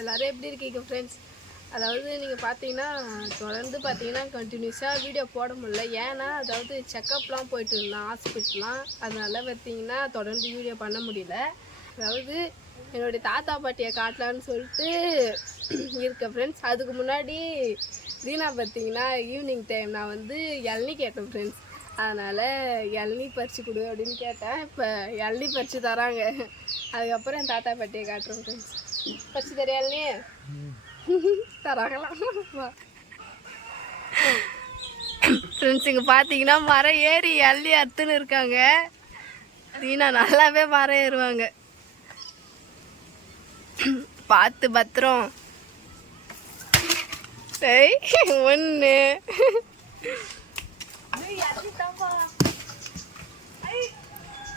எல்லோரும் எப்படி இருக்கீங்க ஃப்ரெண்ட்ஸ் அதாவது நீங்கள் பார்த்தீங்கன்னா தொடர்ந்து பார்த்தீங்கன்னா கண்டினியூஸாக வீடியோ போட முடியல. ஏன்னா அதாவது செக்கப்லாம் போயிட்டு இருந்தோம் ஹாஸ்பிட்டலாம் அதனால் பார்த்தீங்கன்னா தொடர்ந்து வீடியோ பண்ண முடியல. அதாவது என்னுடைய தாத்தா பாட்டியை காட்டலான்னு சொல்லிட்டு இருக்கேன் ஃப்ரெண்ட்ஸ் அதுக்கு முன்னாடி தீனா பார்த்தீங்கன்னா ஈவினிங் டைம் நான் வந்து இளநீ கேட்டேன் ஃப்ரெண்ட்ஸ் அதனால் இளநீ பறிச்சு கொடு அப்படின்னு கேட்டேன். இப்போ இளநீ பறிச்சு தராங்க. அதுக்கப்புறம் என் தாத்தா பாட்டியை காட்டுறேன் ஃப்ரெண்ட்ஸ் பறிச்சு தர இளநீ தராங்களாம் வா ஃப்ரெண்ட்ஸ் இங்கே பார்த்தீங்கன்னா மரம் ஏறி அள்ளி அத்துன்னு இருக்காங்க தீனா நல்லாவே மரம் ஏறுவாங்க பார்த்து பத்திரம் சரி ஒன்று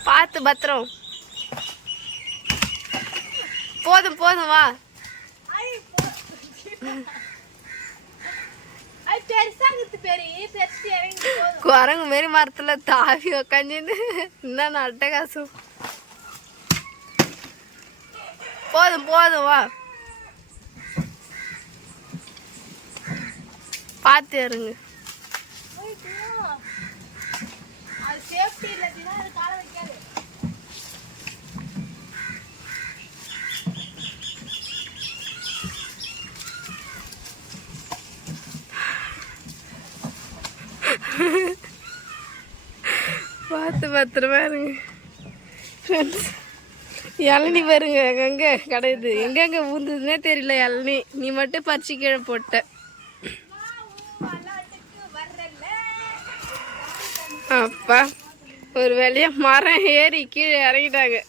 பார்த்து பத்திரம் போதும் போதும் வா. குரங்கு மாரி மரத்துல தாவி உக்காந்துன்னு என்ன அட்டகாசம் போதும் போதும் வா. பார்த்து இருங்க பார்த்து பத்திரமா இருங்க ஃப்ரெண்ட்ஸ் இளநி பாருங்க எங்கெங்க கிடையாது? எங்கெங்கே ஊந்துதுன்னே தெரியல இளநி. நீ மட்டும் பறிச்சு கீழே போட்ட. அப்பா ஒரு வேலையா மரம் ஏறி கீழே இறங்கிட்டாங்க.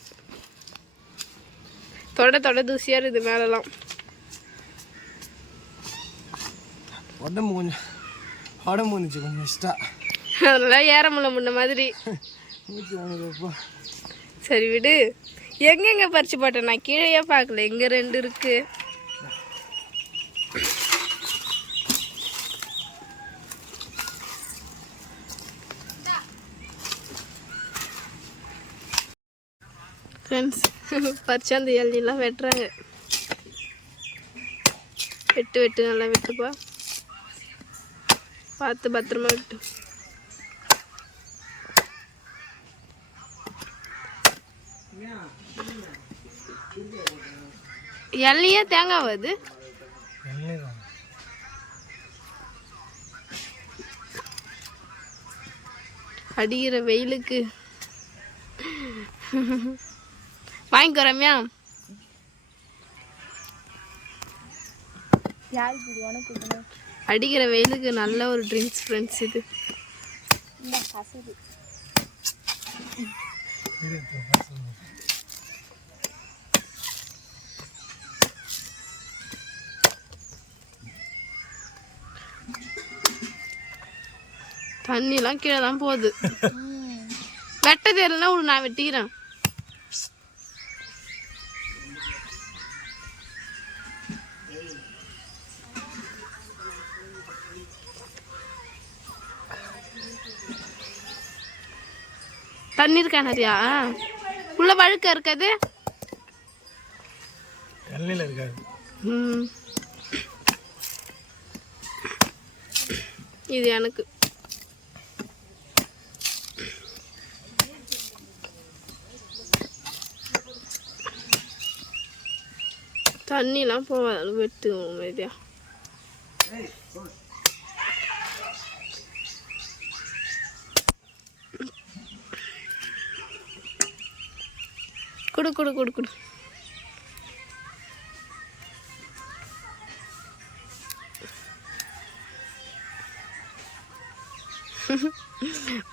தொட தொட தூசியா இருக்குது மேலெல்லாம். உடம்பு கொஞ்சம் உடம்பு வந்துச்சு கொஞ்சம் எக்ஸ்ட்ரா அதெல்லாம் ஏற முடியல முன்ன மாதிரி. சரி விடு. எங்கெங்க பறிச்சு போட்டேன் நான் கீழேயே பார்க்கல. எங்க ரெண்டு இருக்கு. ஃப்ரெண்ட்ஸ் பறிச்சு அந்த இளநிலாம் வெட்டுறாங்க. வெட்டு வெட்டு நல்லா வெட்டுப்பா. பார்த்து பத்திரமா விட்டு. இளநியே தேங்காய் வருது அடிக்கிற வெயிலுக்கு. வாங்கிக்கோ ரம்யா. அடிக்கிற வெயிலுக்கு நல்ல ஒரு ட்ரிங்க்ஸ் ஃப்ரெண்ட்ஸ் இது. தண்ணிலாம் கீழே தான் போகுது வெட்ட உனக்கு நான் வெட்டிக்கிறேன். தண்ணி இருக்கா நிறையா உள்ள வழுக்க இருக்காது? எண்ணெயில் இருக்காது. இது எனக்கு. தண்ணிலாம் போகாது. வெட்டு அமைதியா. குடு குடு குடு குடு.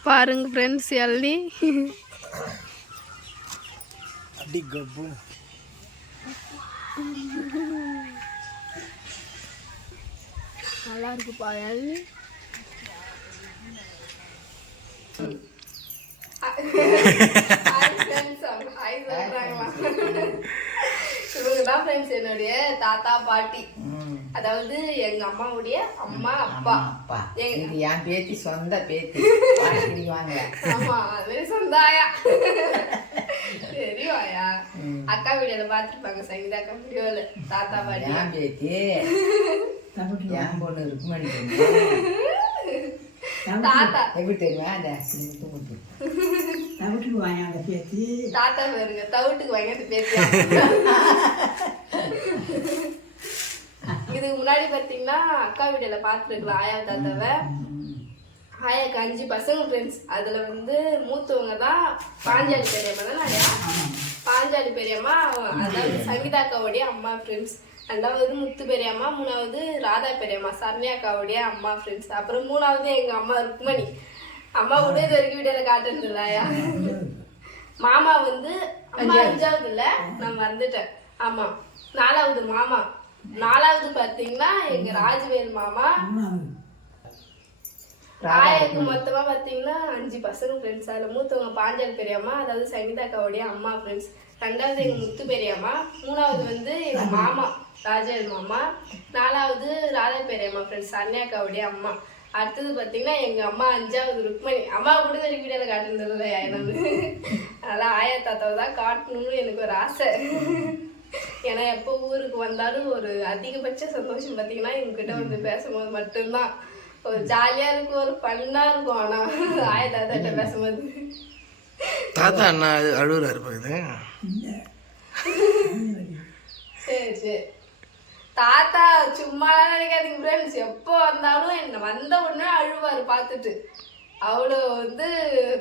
பாருங்க ஃப்ரெண்ட்ஸ் எல்லி அடி கப்பு நல்லா இருக்குப்பா எல்லி ஃப்ரெண்ட்ஸ் என்னுடைய தாத்தா பாட்டி. அதாவது எங்க அம்மாவுடைய அம்மா அப்பா. அப்பா. எங்க- இது என் பேத்தி சொந்த பேத்தி. வாங்கிடி வாங்க. ஆமா அது சொந்தாயா? தெரியும் ஆயா அக்கா வீடியோல பாத்துருப்பாங்க சங்கீதா அக்கா வீடியோல. தாத்தா பாடி ஏன் பேத்தி. என் பொண்ணு பொண்ணு. தாத்தா. எப்படி தெரியுமா? அந்த தவிட்டுக்கு வாங்க அந்த பேத்தி. தாத்தா பாருங்க தவிட்டுக்கு வாங்கிட்டு பேசியா இதுக்கு முன்னாடி பாத்தீங்கன்னா அக்கா வீடியோல பாத்துருக்கலாம் ஆயா தாத்தாவை. ஆயாக்கு அஞ்சு பசங்க ஃப்ரெண்ட்ஸ் அதுல வந்து மூத்தவங்க தான் பாஞ்சாலி பெரியம்மா தானே ஆயா? பாஞ்சாலி பெரியம்மா அதாவது சங்கீதா அக்காவுடைய அம்மா ஃப்ரெண்ட்ஸ் ரெண்டாவது முத்து பெரியம்மா மூணாவது ராதா பெரியம்மா சரண்யா அக்காவுடைய அம்மா ஃப்ரெண்ட்ஸ் அப்புறம் மூணாவது எங்க அம்மா ருக்மணி. அம்மா கூட இது வரைக்கும் வீடியோல காட்டுறது இல்லையா மாமா வந்து அம்மா அஞ்சாவது. இல்ல நான் வந்துட்டேன். ஆமா நாலாவது மாமா. நாலாவது பாத்தீங்கன்னா எங்க ராஜவேல் மாமா. ஆயாக்கு மொத்தமா பாத்தீங்கன்னா அஞ்சு பசங்க ஃப்ரெண்ட்ஸ் அதுல மூத்தவங்க பாஞ்சாலி பெரியம்மா அதாவது சங்கீதா அக்காவுடைய அம்மா ஃப்ரெண்ட்ஸ் ரெண்டாவது எங்க முத்து பெரியம்மா. மூணாவது வந்து எங்க மாமா ராஜவேல் மாமா. நாலாவது ராதா பெரியம்மா ஃப்ரெண்ட்ஸ் அன்னியாக்காவுடைய அம்மா. அடுத்தது பாத்தீங்கன்னா எங்க அம்மா அஞ்சாவது ருக்மணி. அம்மா கூட தான் வீடியோல காட்டுனது இல்லையா எனக்கு? அதெல்லாம் ஆயா தாத்தாவை தான் காட்டணும்னு எனக்கு ஒரு ஆசை. ஏன்னா எப்போ ஊருக்கு வந்தாலும் ஒரு அதிகபட்ச சந்தோஷம் பார்த்தீங்கன்னா இவங்ககிட்ட வந்து பேசும்போது மட்டும்தான். ஒரு ஜாலியா இருக்கும் ஒரு ஃபன்னா இருக்கும். ஆனா ஆயா தாத்தாட்ட பேசும்போது. தாத்தா அண்ணா அழுகுறாரு பாக்குது சரி சரி. தாத்தா சும்மாலாம் நினைக்காதீங்க ஃப்ரெண்ட்ஸ் எப்போ வந்தாலும் என்ன வந்த உடனே அழுவாரு பார்த்துட்டு. அவ்வளோ வந்து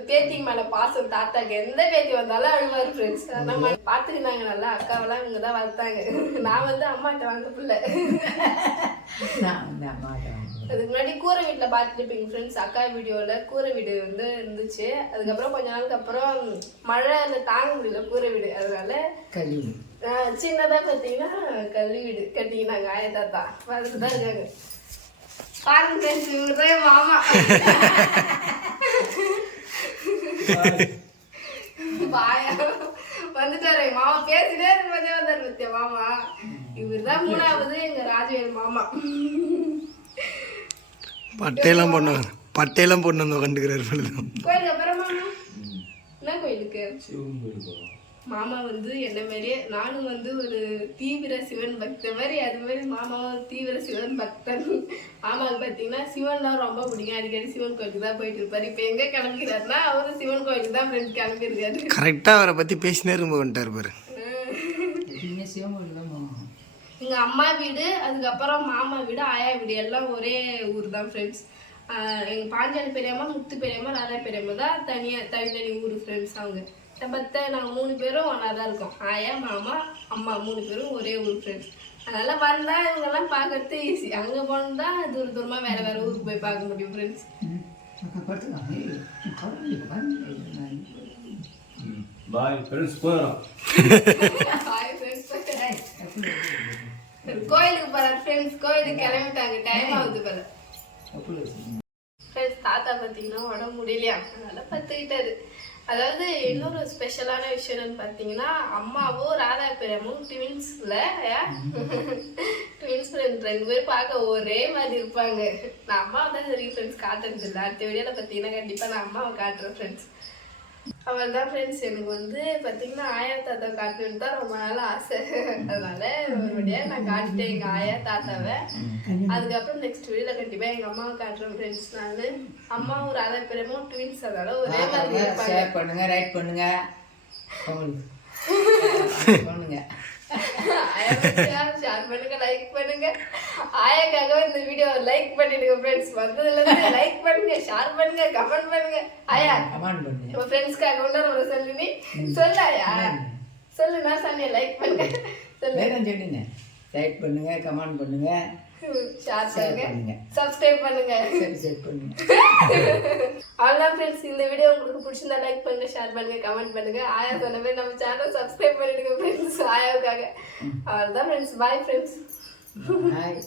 பேத்திங்க மேல பாசம் தாத்தாக்கு எந்த பேத்தி வந்தாலும் அழுவாரு ஃப்ரெண்ட்ஸ் நம்ம பார்த்துக்கினாங்க நல்லா அக்காவெல்லாம் இவங்க தான் வளர்த்தாங்க. நான் வந்து அம்மாட்ட வளர்ந்த பிள்ளை. அதுக்கு முன்னாடி கூரை வீட்டில் பார்த்துருப்பீங்க ஃப்ரெண்ட்ஸ் அக்கா வீடியோவில் கூரை வீடு வந்து இருந்துச்சு. அதுக்கப்புறம் கொஞ்ச நாளுக்கு அப்புறம் மழை அந்த தாங்க முடியல கூரை வீடு. அதனால களி ஆஹ் சின்னதா பார்த்தீங்கன்னா கல்வி வீடு கட்டிக்கினாங்க ஆய தாத்தா. பார்த்துட்டு தான் இருக்காங்க. பாருங்க ஃப்ரெண்ட்ஸ் இவங்க மாமா பாயா வந்துட்டாரு மாமா பேசிட்டே இருக்கும்போதே வந்தாரு பத்தியா மாமா? இவர் தான் மூணாவது எங்க ராஜவேல் மாமா. பட்டையெல்லாம் பொண்ணு பட்டையெல்லாம் பொண்ணு வந்து கண்டுக்கிறாரு பொழுது கோயிலுக்கு அப்புறம் என்ன கோயிலுக்கு? மாமா வந்து என்ன மாதிரியே நானும் வந்து ஒரு தீவிர சிவன் பக்தன் மாதிரி அது மாதிரி மாமாவும் தீவிர சிவன் பக்தன். மாமாவுக்கு பார்த்தீங்கன்னா சிவன் தான் ரொம்ப பிடிக்கும். அடிக்கடி சிவன் கோயிலுக்கு தான் போயிட்டு இருப்பாரு. இப்போ எங்கே கிளம்பிக்கிறாருன்னா அவரு சிவன் கோயிலுக்கு தான் ஃப்ரெண்ட்ஸ் கிளம்பியிருக்காரு கரெக்டாக அவரை பற்றி பேசினே ரொம்ப வந்துட்டார் பாரு. எப்பயுமே சிவங்கோயில் தான் போகணும். எங்க அம்மா வீடு அதுக்கப்புறம் மாமா வீடு ஆயா வீடு எல்லாம் ஒரே ஊர் தான் ஃப்ரெண்ட்ஸ் எங்க பாஞ்சாலி பெரியம்மா முத்து பெரியம்மா ராதா பெரியம்மா தான் தனியா தனித்தனி ஊர் ஃப்ரெண்ட்ஸ் அவங்க. பத்த நாங்கள் மூணு பேரும் ஒன்றா தான் இருக்கோம். ஆயா மாமா அம்மா மூணு பேரும் ஒரே ஊர் ஃப்ரெண்ட்ஸ் அதனால வந்தா இவங்கெல்லாம் பார்க்கறது ஈஸி அங்கே போனா தூர தூரமா வேற வேற ஊருக்கு போய் பார்க்க முடியும் ஃப்ரெண்ட்ஸ் பாய் ஃப்ரெண்ட்ஸ் போகிறோம் ஹாய் ஃப்ரெண்ட்ஸ் கோயிலுக்கு போகிற ஃப்ரெண்ட்ஸ் கோயிலுக்கு கிளம்பிட்டாங்க. டைம் ஆகுது போல ஃப்ரெண்ட்ஸ் தாத்தா பார்த்தீங்கன்னா உடம்பு முடியலையா? அதனால பத்துக்கிட்டாரு அதாவது இன்னொரு ஸ்பெஷலான விஷயம் என்னன்னு பார்த்தீங்கன்னா அம்மாவும் ராதா பெரியம்மும் ட்வின்ஸ்ல ட்வின்ஸ் ஃப்ரெண்ட் ரெண்டு பேரும் பார்க்க ஒரே மாதிரி இருப்பாங்க. நான் அம்மாவை தான் சரி ஃப்ரெண்ட்ஸ் காட்டுறது இல்லை. அடுத்த வீடியோவில் பார்த்தீங்கன்னா கண்டிப்பாக நான் அம்மாவை காட்டுறேன் ஃப்ரெண்ட்ஸ் அவள் தான் ஃப்ரெண்ட்ஸ் எனக்கு வந்து பார்த்தீங்கன்னா ஆயா தாத்தா காட்டணுன்னு தான் ரொம்ப நாள் ஆசை. அதனால ஒரு வழியாக நான் காட்டிட்டேன் எங்கள் ஆயா தாத்தாவை. அதுக்கப்புறம் நெக்ஸ்ட் வீடியோவில் கண்டிப்பாக எங்கள் அம்மாவை காட்டுறேன் ஃப்ரெண்ட்ஸ் நான். அம்மாவும் ராதா பெரியமும் ட்வின்ஸ் அதனால ஒரே மாதிரி ஷேர் பண்ணுங்க ரைட் பண்ணுங்க. பண்ணுங்க ஷேர் பண்ணுங்க லைக் பண்ணுங்க. ஆயாக்காக இந்த வீடியோ லைக் பண்ணிடுங்க ஃப்ரெண்ட்ஸ் வந்ததுல இருந்து லைக் பண்ணுங்க ஷேர் பண்ணுங்க கமெண்ட் பண்ணுங்க. ஆயா கமெண்ட் பண்ணுங்க. நம்ம ஃப்ரெண்ட்ஸ்க்காக உள்ள ஒரு சொல்லு நீ சொல்லு ஆயா. சொல்லு நான் சொன்னேன் லைக் பண்ணுங்க. சொல்லு. சொல்லுங்க. லைக் பண்ணுங்க கமெண்ட் பண்ணுங்க. ஷேர் பண்ணுங்க. சப்ஸ்கிரைப் பண்ணுங்க. செட் பண்ணுங்க. அவ்வளோதான் ஃப்ரெண்ட்ஸ் இந்த வீடியோ உங்களுக்கு பிடிச்சிருந்தா லைக் பண்ணுங்க ஷேர் பண்ணுங்க கமெண்ட் பண்ணுங்க. ஆயா சொன்ன மாதிரி நம்ம சேனல் சப்ஸ்கிரைப் பண்ணிடுங்க ஃப்ரெண்ட்ஸ் ஆயாவுக்காக. அவ்வளோதான் ஃப்ரெண்ட்ஸ் பாய் ஃப்ரெண்ட்ஸ் பாய்